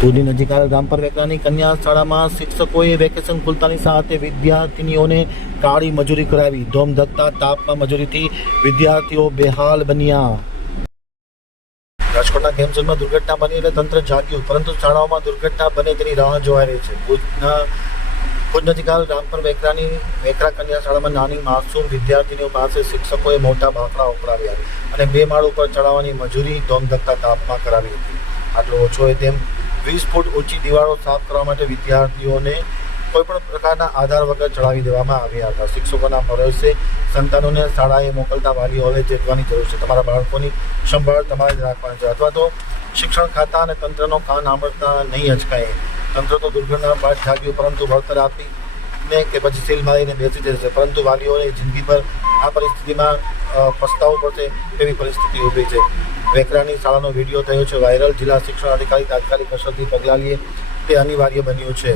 ભુજની નજીક આવેલ રામપર વેકરાની કન્યા શાળામાં શિક્ષકોએ વેકેશન ખુલતાની સાથે વિદ્યાર્થીનીઓને કાળી મજૂરી કરાવી. ધોમ ધકતા તાપમાં મજૂરીથી વિદ્યાર્થીઓ બેહાલ બન્યા. રાજકોટના કેમ્પઝોનમાં દુર્ઘટના બની એટલે તંત્ર જાગ્યું, પરંતુ શાળાઓમાં દુર્ઘટના બને તેની રાહ જોવાઈ રહી છે. ભુજના ભુજ નજીક આવેલ રામપર વેકરાની વેકરા કન્યા શાળામાં નાની માસૂમ વિદ્યાર્થીનીઓ પાસે શિક્ષકોએ મોટા બાંકડા ઉપરાવ્યા અને બે માળ ઉપર ચડાવવાની મજૂરી ધોમધકતા તાપમાં કરાવી હતી. આટલો ઓછો હોય તેમ વીસ ફૂટ ઊંચી દિવાળો સાફ કરવા માટે વિદ્યાર્થીઓને કોઈપણ પ્રકારના આધાર વગર ચડાવી દેવામાં આવ્યા હતા. શિક્ષકોના ભરોસે સંતાનોને શાળાએ મોકલતા વાલીઓ હવે જરૂર છે. તમારા બાળકોની સંભાળ તમારે જ રાખવાની છે. અથવા તો શિક્ષણ ખાતા અને તંત્રનો કાન આંબળતા નહીં અચકાય. તંત્ર તો દુર્ઘટના બાદ જાગ્યું, પરંતુ વળતર આપીને કે પછી સીલ મારીને બેસી જશે. પરંતુ વાલીઓને જિંદગી પર આ પરિસ્થિતિમાં પસ્તાવવું પડશે એવી પરિસ્થિતિ ઊભી છે. વેકરાની શાળાનો વીડિયો થયો છે. વાયરલ જિલ્લા શિક્ષણ અધિકારી તાત્કાલિક અસરથી પગલાં લે તે અનિવાર્ય બન્યું છે.